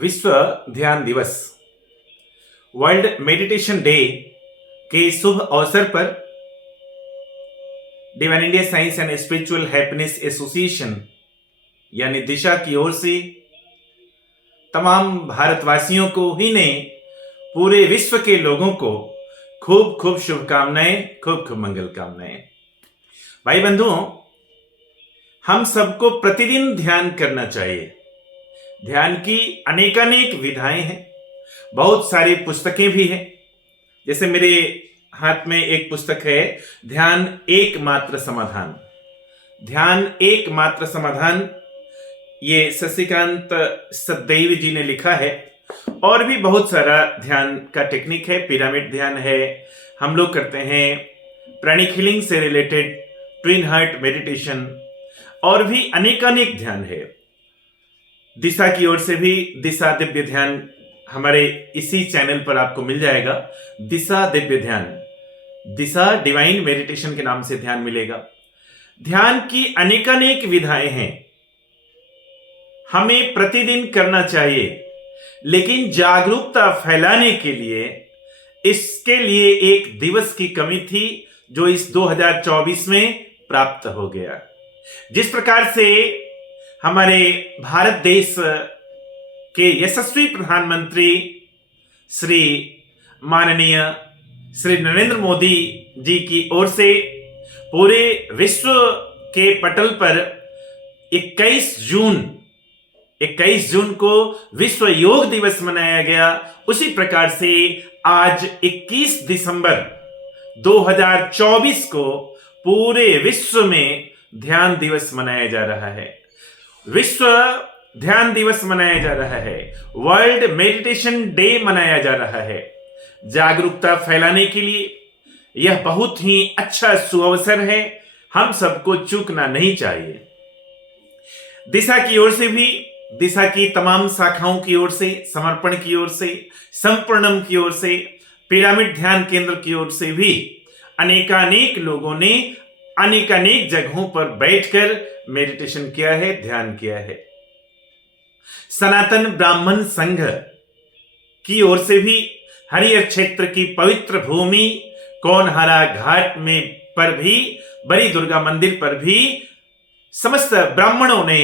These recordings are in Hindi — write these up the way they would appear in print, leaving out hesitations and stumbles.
विश्व ध्यान दिवस वर्ल्ड मेडिटेशन डे के शुभ अवसर पर divine India science and spiritual happiness association यानी दिशा की ओर से तमाम भारतवासियों को ही नहीं पूरे विश्व के लोगों को खूब खूब शुभकामनाएं, खूब खूब मंगल कामनाएं। भाई बंधुओं, हम सबको प्रतिदिन ध्यान करना चाहिए। ध्यान की अनेकानेक विधाएं हैं, बहुत सारी पुस्तकें भी हैं। जैसे मेरे हाथ में एक पुस्तक है, ध्यान एकमात्र समाधान। ध्यान एकमात्र समाधान, ये शशिकांत सदैव जी ने लिखा है। और भी बहुत सारा ध्यान का टेक्निक है, पिरामिड ध्यान है, हम लोग करते हैं प्राणिक हीलिंग से रिलेटेड ट्विन हार्ट मेडिटेशन, और भी अनेकानेक ध्यान है। दिशा की ओर से भी दिशा दिव्य ध्यान हमारे इसी चैनल पर आपको मिल जाएगा। दिशा दिव्य ध्यान, दिशा डिवाइन मेडिटेशन के नाम से ध्यान मिलेगा। ध्यान की अनेकानेक विधाएं हैं, हमें प्रतिदिन करना चाहिए, लेकिन जागरूकता फैलाने के लिए इसके लिए एक दिवस की कमी थी जो इस 2024 में प्राप्त हो गया। जिस प्रकार से हमारे भारत देश के यशस्वी प्रधानमंत्री श्री माननीय श्री नरेंद्र मोदी जी की ओर से पूरे विश्व के पटल पर 21 जून को विश्व योग दिवस मनाया गया, उसी प्रकार से आज 21 दिसंबर 2024 को पूरे विश्व में ध्यान दिवस मनाया जा रहा है। विश्व ध्यान दिवस मनाया जा रहा है, वर्ल्ड मेडिटेशन डे मनाया जा रहा है। जागरूकता फैलाने के लिए यह बहुत ही अच्छा सुअवसर है, हम सबको चूकना नहीं चाहिए। दिशा की ओर से भी, दिशा की तमाम शाखाओं की ओर से, समर्पण की ओर से, संपूर्णम की ओर से, पिरामिड ध्यान केंद्र की ओर से भी अनेकानेक लोगों ने अनेकानेक जगहों पर बैठकर मेडिटेशन किया है, ध्यान किया है। सनातन ब्राह्मण संघ की ओर से भी हरियर क्षेत्र की पवित्र भूमि कौनहारा घाट में पर भी, बड़ी दुर्गा मंदिर पर भी समस्त ब्राह्मणों ने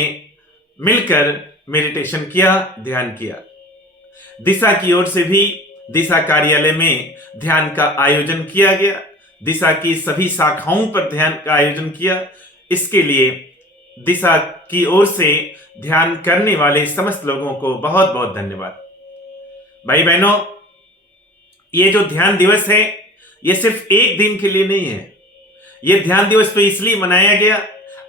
मिलकर मेडिटेशन किया, ध्यान किया। दिशा की ओर से भी दिशा कार्यालय में ध्यान का आयोजन किया गया, दिशा की सभी शाखाओं पर ध्यान का आयोजन किया। इसके लिए दिशा की ओर से ध्यान करने वाले समस्त लोगों को बहुत बहुत धन्यवाद। भाई बहनों, ये जो ध्यान दिवस है, ये सिर्फ एक दिन के लिए नहीं है। ये ध्यान दिवस तो इसलिए मनाया गया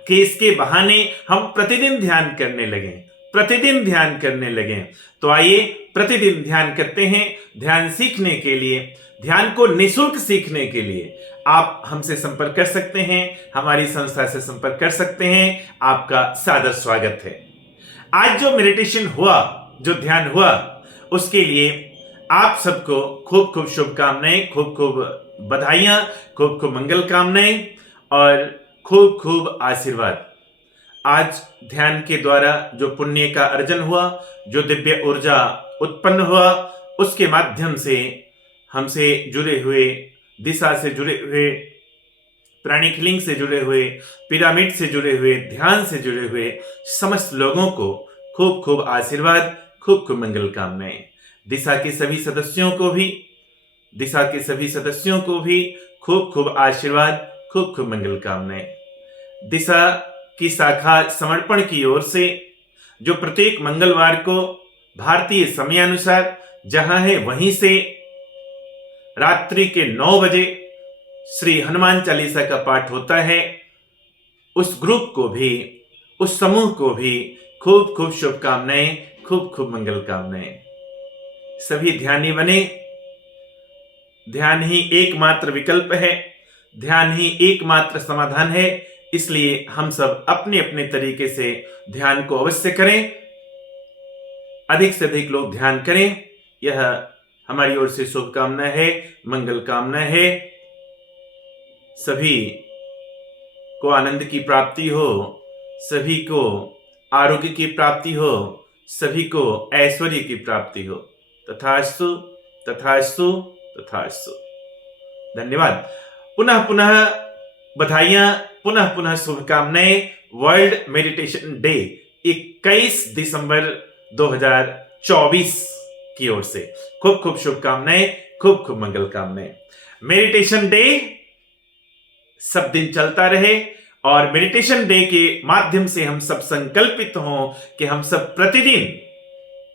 कि इसके बहाने हम प्रतिदिन ध्यान करने लगे, प्रतिदिन ध्यान करने लगे। तो आइए प्रतिदिन ध्यान करते हैं। ध्यान सीखने के लिए, ध्यान को निःशुल्क सीखने के लिए आप हमसे संपर्क कर सकते हैं, हमारी संस्था से संपर्क कर सकते हैं। आपका सादर स्वागत है। आज जो मेडिटेशन हुआ, जो ध्यान हुआ, उसके लिए आप सबको खूब खूब शुभकामनाएं, खूब खूब बधाइयां, खूब खूब मंगल कामनाएं और खूब खूब आशीर्वाद। आज ध्यान के द्वारा जो पुण्य का अर्जन हुआ, जो दिव्य ऊर्जा उत्पन्न हुआ, उसके माध्यम से हमसे जुड़े हुए, दिशा से जुड़े हुए, प्राणिक हीलिंग से जुड़े हुए, पिरामिड से जुड़े हुए, ध्यान से जुड़े हुए समस्त लोगों को खूब खूब आशीर्वाद, खूब खूब मंगल कामनाएं। दिशा के सभी सदस्यों को भी, दिशा के सभी सदस्यों को भी खूब खूब आशीर्वाद, खूब खूब मंगल कामनाएं। दिशा की शाखा समर्पण की ओर से जो प्रत्येक मंगलवार को भारतीय समयानुसार जहां है वहीं से रात्रि के 9 बजे श्री हनुमान चालीसा का पाठ होता है, उस ग्रुप को भी, उस समूह को भी खूब खूब शुभकामनाएं, खूब खूब मंगल कामनाएं। सभी ध्यानी बने। ध्यान ही एकमात्र विकल्प है, ध्यान ही एकमात्र समाधान है। इसलिए हम सब अपने अपने तरीके से ध्यान को अवश्य करें, अधिक से अधिक लोग ध्यान करें। यह हमारी ओर से शुभकामना है, मंगल कामना है। सभी को आनंद की प्राप्ति हो, सभी को आरोग्य की प्राप्ति हो, सभी को ऐश्वर्य की प्राप्ति हो। तथास्तु, तथास्तु, तथास्तु। धन्यवाद। पुनः पुनः बधाइयां, पुनः पुनः शुभकामनाएं। वर्ल्ड मेडिटेशन डे 21 दिसंबर 2024 की ओर से खूब खूब शुभकामनाएं, खूब खूब मंगल कामनाएं। मेडिटेशन डे सब दिन चलता रहे और मेडिटेशन डे के माध्यम से हम सब संकल्पित हों कि हम सब प्रतिदिन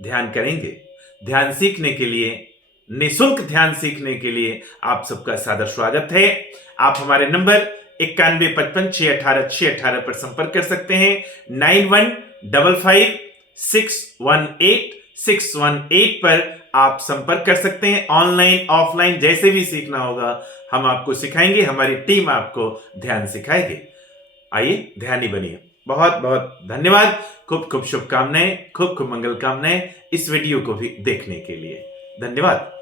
ध्यान करेंगे। ध्यान सीखने के लिए, निःशुल्क ध्यान सीखने के लिए आप सबका सादर स्वागत है। आप हमारे नंबर 9155 पर संपर्क कर सकते हैं। 9155618618 पर आप संपर्क कर सकते हैं। ऑनलाइन ऑफलाइन जैसे भी सीखना होगा हम आपको सिखाएंगे, हमारी टीम आपको ध्यान सिखाएगी। आइए ध्यानी बनिए। बहुत बहुत धन्यवाद। खूब खूब शुभकामनाएं, खूब खूब मंगल कामनाएं इस वीडियो को भी देखने के लिए। धन्यवाद।